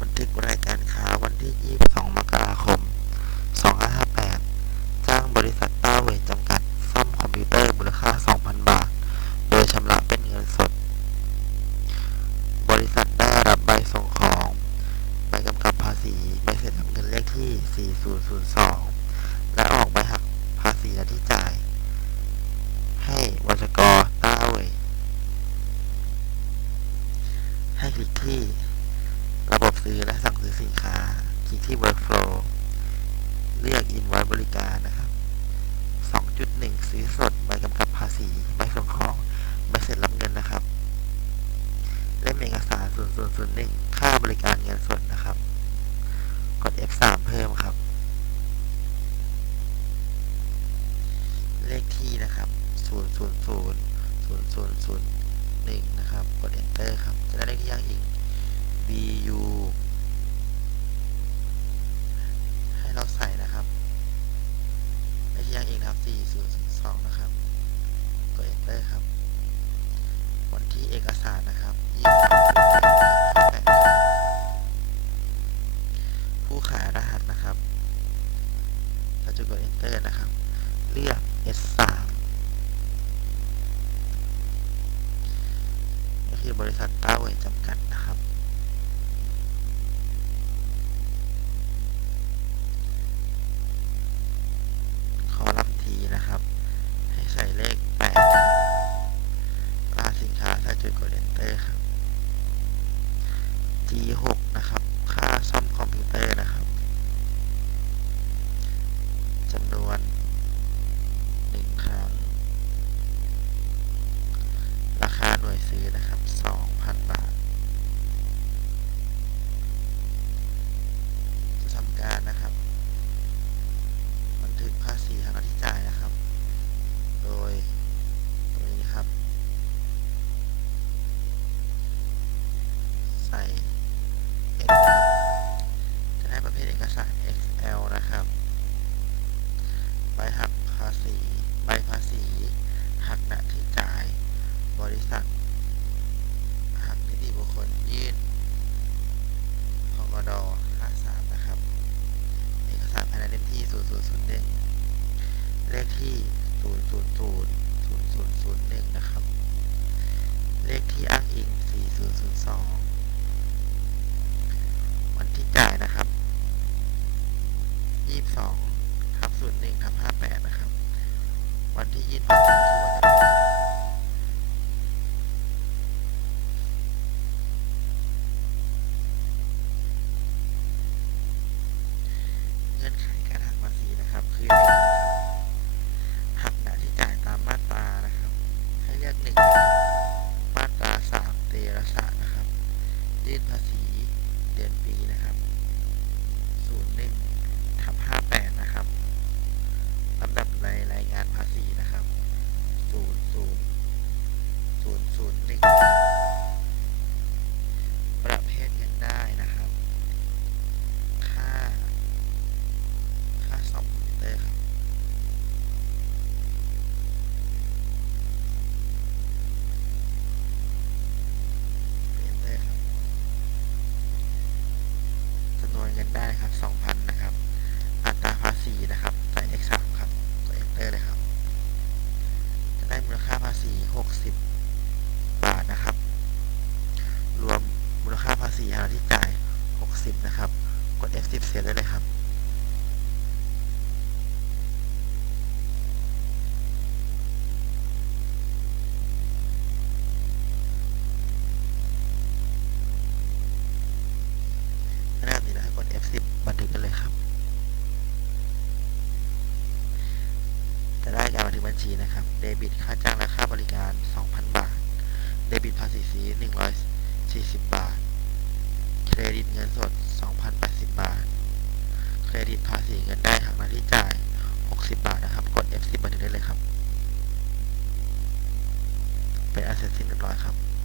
บันทึกรายการค้าวันที่ 22 มกราคม 2558 จ้างบริษัทต้าเวยจำกัด ซ่อมคอมพิวเตอร์มูลค่า 2,000 บาท โดยชำระเป็นเงินสด บริษัทได้รับใบส่งของ ใบกำกับภาษี ใบเสร็จรับเงินเลขที่ 4002 และออกใบหักภาษีและที่จ่าย ให้วชกต้าเวยให้คลิกที่ ซื้อและสั่งซื้อสินค้า คลิกที่ Workflow เลือก Invoice บริการนะครับ 2.1 ซื้อสดใบกำกับภาษีใบส่งของใบเสร็จรับเงินนะครับ เล่มเอกสาร 0001 ค่าบริการเงินสดนะครับ กด F3 เพิ่มครับ เลขที่นะครับ 000 0001 นะครับ กด Enter ครับ จะได้เลขที่อ้างอิง BU ให้เราใส่นะครับเลขที่อ้างอิงนะครับ 4002 นะครับกด Enter ครับ วันที่เอกสารนะครับ22ผู้ขายรหัสนะครับเราจะกด Enter นะครับ เลือก S3 ก็คือบริษัทต้าเวยจำกัดนะครับ 000 0001นะครับ เลขที่อ้างอิง4002วันที่จ่ายนะครับ22ทับ01ทับ58นะครับ วันที่ยื่นภาษีคือวันอะไรเยื่นภาษีเดือนปีนะครับศูนย์หนึ่งทับห้าแปดนะครับลำดับในรายงานภาษีนะ 4หาที่จ่าย 60 นะครับ กด F10 เสร็จได้เลยครับ หน่านี้นะกด F10 บันทึกกันเลยครับ จะได้การบันทึกบัญชีนะครับ เดบิตค่าจ้างและค่าบริการ 2,000 บาท เดบิตภาษีสี140 บาท เครดิตเงินสด 2,080 บาท เครดิตภาษีเงินได้ทางหน้าที่จ่าย 60 บาทนะครับ กด F10 บันทึกได้เลยครับ เป็นอันเสร็จสิ้นเรียบร้อยครับ